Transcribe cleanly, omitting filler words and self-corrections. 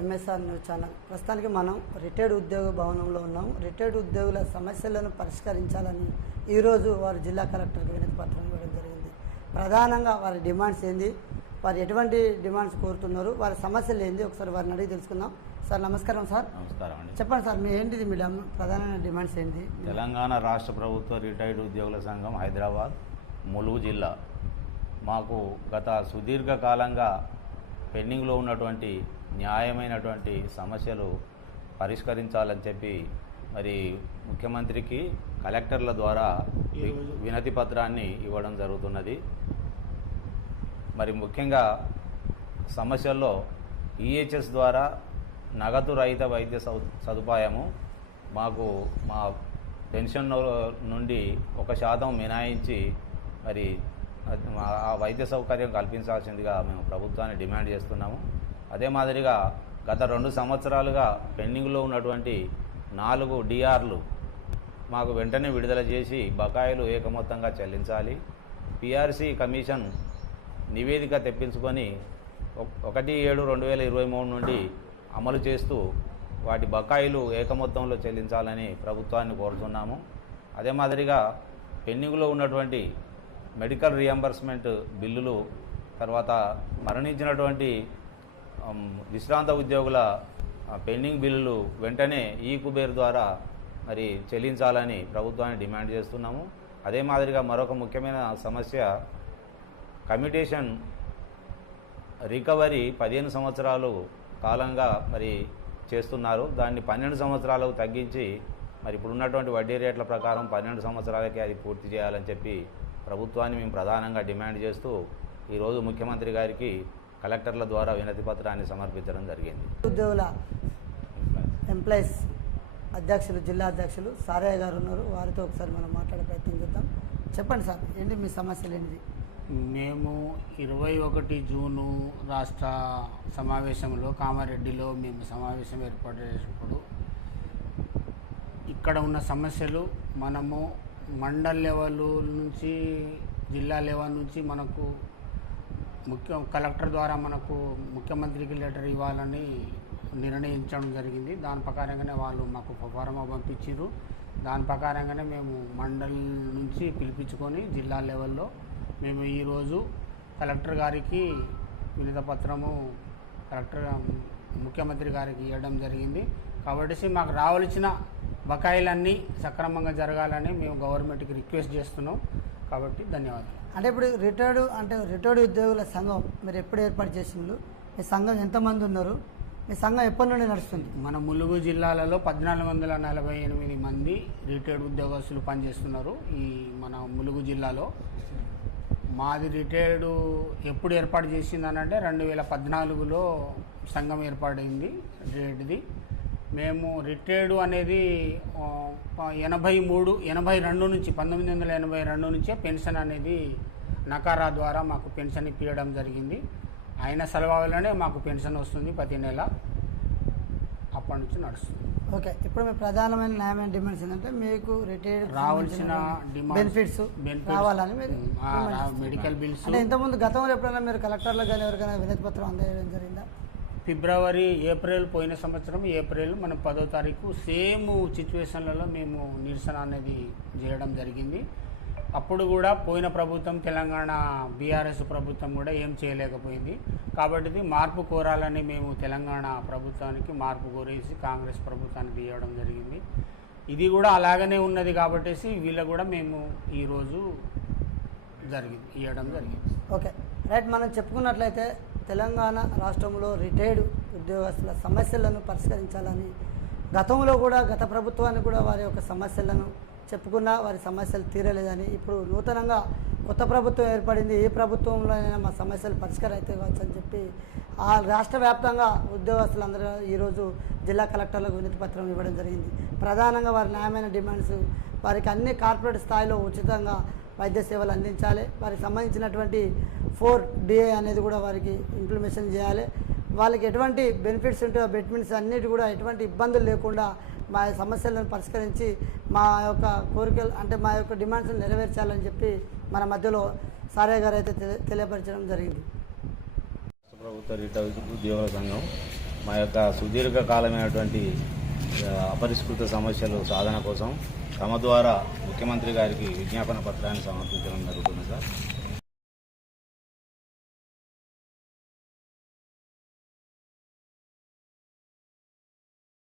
MSR news channel. ప్రస్తుతానికి మనం retired ఉద్యోగ భవనంలో ఉన్నాం. రిటైర్డ్ ఉద్యోగుల సమస్యలను పరిష్కరించాలని ఈరోజు వారు జిల్లా కలెక్టర్కి వినతి పత్రం ఇవ్వడం జరిగింది. ప్రధానంగా వారి డిమాండ్స్ ఏంది, వారు ఎటువంటి డిమాండ్స్ కోరుతున్నారు, వారి సమస్యలు ఏంది, ఒకసారి వారిని అడిగి తెలుసుకుందాం. సార్ నమస్కారం. సార్ నమస్కారం అండి. చెప్పండి సార్, మీ ఏంటిది మీ ప్రధాన డిమాండ్స్ ఏంటి? తెలంగాణ రాష్ట్ర ప్రభుత్వ రిటైర్డ్ ఉద్యోగుల సంఘం హైదరాబాద్ ములుగు జిల్లా మాకు గత సుదీర్ఘకాలంగా పెండింగ్లో ఉన్నటువంటి న్యాయమైనటువంటి సమస్యలు పరిష్కరించాలని చెప్పి మరి ముఖ్యమంత్రికి కలెక్టర్ల ద్వారా వినతి పత్రాన్ని ఇవ్వడం జరుగుతున్నది. మరి ముఖ్యంగా సమస్యల్లో ఈహెచ్ఎస్ ద్వారా నగదు రహిత వైద్య సదుపాయము మాకు మా పెన్షన్ నుండి 1% మినహాయించి మరి ఆ వైద్య సౌకర్యం కల్పించాల్సిందిగా మేము ప్రభుత్వాన్ని డిమాండ్ చేస్తున్నాము. అదే మాదిరిగా గత 2 సంవత్సరాలుగా పెండింగ్లో ఉన్నటువంటి 4 డిఆర్లు మాకు వెంటనే విడుదల చేసి బకాయిలు ఏకమొత్తంగా చెల్లించాలి. పిఆర్సి కమిషన్ నివేదిక తెప్పించుకొని 1/7/2023 నుండి అమలు చేస్తూ వాటి బకాయిలు ఏకమొత్తంలో చెల్లించాలని ప్రభుత్వాన్ని కోరుతున్నాము. అదే మాదిరిగా పెండింగ్లో ఉన్నటువంటి మెడికల్ రియంబర్స్మెంట్ బిల్లులు, తర్వాత మరణించినటువంటి విశ్రాంత ఉద్యోగుల పెండింగ్ బిల్లులు వెంటనే ఈ కుబేర్ ద్వారా మరి చెల్లించాలని ప్రభుత్వాన్ని డిమాండ్ చేస్తున్నాము. అదే మాదిరిగా మరొక ముఖ్యమైన సమస్య కమ్యూటేషన్ రికవరీ 15 సంవత్సరాలు కాలంగా మరి చేస్తున్నారు. దాన్ని 12 సంవత్సరాలకు తగ్గించి మరి ఇప్పుడు ఉన్నటువంటి వడ్డీ రేట్ల ప్రకారం 12 సంవత్సరాలకే అది పూర్తి చేయాలని చెప్పి ప్రభుత్వాన్ని మేము ప్రధానంగా డిమాండ్ చేస్తూ ఈరోజు ముఖ్యమంత్రి గారికి కలెక్టర్ల ద్వారా వినతి పత్రాన్ని సమర్పించడం జరిగింది. ఉద్యోగుల ఎంప్లాయీస్ అధ్యక్షులు, జిల్లా అధ్యక్షులు సారయ్య గారు ఉన్నారు. వారితో ఒకసారి మనం మాట్లాడే ప్రయత్నం చేద్దాం. చెప్పండి సార్, ఏంటి మీ సమస్యలు ఏంటి? మేము 21 జూను రాష్ట్ర సమావేశంలో కామారెడ్డిలో మేము సమావేశం ఏర్పాటు చేసినప్పుడు ఇక్కడ ఉన్న సమస్యలు మనము మండల్ లెవెల్ నుంచి జిల్లా లెవెల్ నుంచి మనకు కలెక్టర్ ద్వారా మనకు ముఖ్యమంత్రికి లెటర్ ఇవ్వాలని నిర్ణయించడం జరిగింది. దాని ప్రకారంగానే వాళ్ళు మాకు ఫార్మా పంపించారు. దాని ప్రకారంగానే మేము మండల్ నుంచి పిలిపించుకొని జిల్లా లెవెల్లో మేము ఈరోజు కలెక్టర్ గారికి వినతి పత్రము ముఖ్యమంత్రి గారికి ఇవ్వడం జరిగింది. కాబట్టి మాకు రావాల్సిన బకాయిలన్నీ సక్రమంగా జరగాలని మేము గవర్నమెంట్కి రిక్వెస్ట్ చేస్తున్నాం. కాబట్టి ధన్యవాదాలు. అంటే ఇప్పుడు రిటైర్డ్ ఉద్యోగుల సంఘం మీరు ఎప్పుడు ఏర్పాటు చేసిండ్రు? మీ సంఘం ఎంతమంది ఉన్నారు? మీ సంఘం ఎప్పటి నుండి నడుస్తుంది? మన ములుగు జిల్లాలలో 1448 మంది రిటైర్డ్ ఉద్యోగస్తులు పనిచేస్తున్నారు. ఈ మన ములుగు జిల్లాలో మాది రిటైర్డ్ ఎప్పుడు ఏర్పాటు చేసిందనంటే 2014లో సంఘం ఏర్పాటైంది రిటైర్డ్ది. మేము రిటైర్డ్ అనేది 1982 నుంచే పెన్షన్ అనేది నకారా ద్వారా మాకు పెన్షన్ ఇప్పించడం జరిగింది. ఆయన సెలవులనే మాకు పెన్షన్ వస్తుంది ప్రతి నెల. అప్పటి నుంచి నడుస్తుంది. ఓకే, ఇప్పుడు మీ ప్రధానమైన న్యాయమైన డిమాండ్స్ ఏంటంటే మీకు రిటైర్డ్ రావాల్సిన బెనిఫిట్స్ రావాలని మెడికల్ బిల్స్. అంటే ఇంతకుముందు గతంలో ఎప్పుడైనా మీరు కలెక్టర్లకు కానీ ఎవరికైనా వినతి పత్రం అందజేయడం జరిగిందా? ఏప్రిల్ పోయిన సంవత్సరం ఏప్రిల్ మనం 10వ తారీఖు సేమ్ సిచ్యువేషన్లలో మేము నిరసన అనేది చేయడం జరిగింది. అప్పుడు కూడా పోయిన ప్రభుత్వం తెలంగాణ బీఆర్ఎస్ ప్రభుత్వం కూడా ఏం చేయలేకపోయింది. కాబట్టి మార్పు కోరాలని మేము తెలంగాణ ప్రభుత్వానికి మార్పు కోరేసి కాంగ్రెస్ ప్రభుత్వానికి ఇవ్వడం జరిగింది. ఇది కూడా అలాగనే ఉన్నది కాబట్టి వీళ్ళు కూడా మేము ఈరోజు ఇవ్వడం జరిగింది. Okay right. మనం చెప్పుకున్నట్లయితే తెలంగాణ రాష్ట్రంలో రిటైర్డ్ ఉద్యోగస్తుల సమస్యలను పరిష్కరించాలని గతంలో కూడా గత ప్రభుత్వానికి కూడా వారి యొక్క సమస్యలను చెప్పుకున్నా వారి సమస్యలు తీరలేదని, ఇప్పుడు నూతనంగా కొత్త ప్రభుత్వం ఏర్పడింది, ఏ ప్రభుత్వంలోనైనా మా సమస్యలు పరిష్కారం అయితే కావచ్చు అని చెప్పి ఆ రాష్ట్ర వ్యాప్తంగా ఉద్యోగస్తులందరూ ఈరోజు జిల్లా కలెక్టర్లకు వినతి పత్రం ఇవ్వడం జరిగింది. ప్రధానంగా వారి న్యాయమైన డిమాండ్స్, వారికి అన్ని కార్పొరేట్ స్థాయిలో ఉచితంగా వైద్య సేవలు అందించాలి, వారికి సంబంధించినటువంటి 4DA అనేది కూడా వారికి ఇంప్లిమెంటేషన్ చేయాలి, వాళ్ళకి ఎటువంటి బెనిఫిట్స్ ఉంటాయో బెనిఫిట్స్ అన్నిటి కూడా ఎటువంటి ఇబ్బందులు లేకుండా మా సమస్యలను పరిష్కరించి మా యొక్క కోరికలు మా యొక్క డిమాండ్స్ని నెరవేర్చాలని చెప్పి మన మధ్యలో సారయ్య గారు అయితే తెలియపరచడం జరిగింది. ప్రభుత్వ రిటైర్డ్ ఉద్యోగుల సంఘం మా యొక్క సుదీర్ఘకాలమైనటువంటి అపరిష్కృత సమస్యలు సాధన కోసం తమ ద్వారా ముఖ్యమంత్రి గారికి విజ్ఞాపన పత్రాన్ని సమర్పించడం జరుగుతుంది సార్.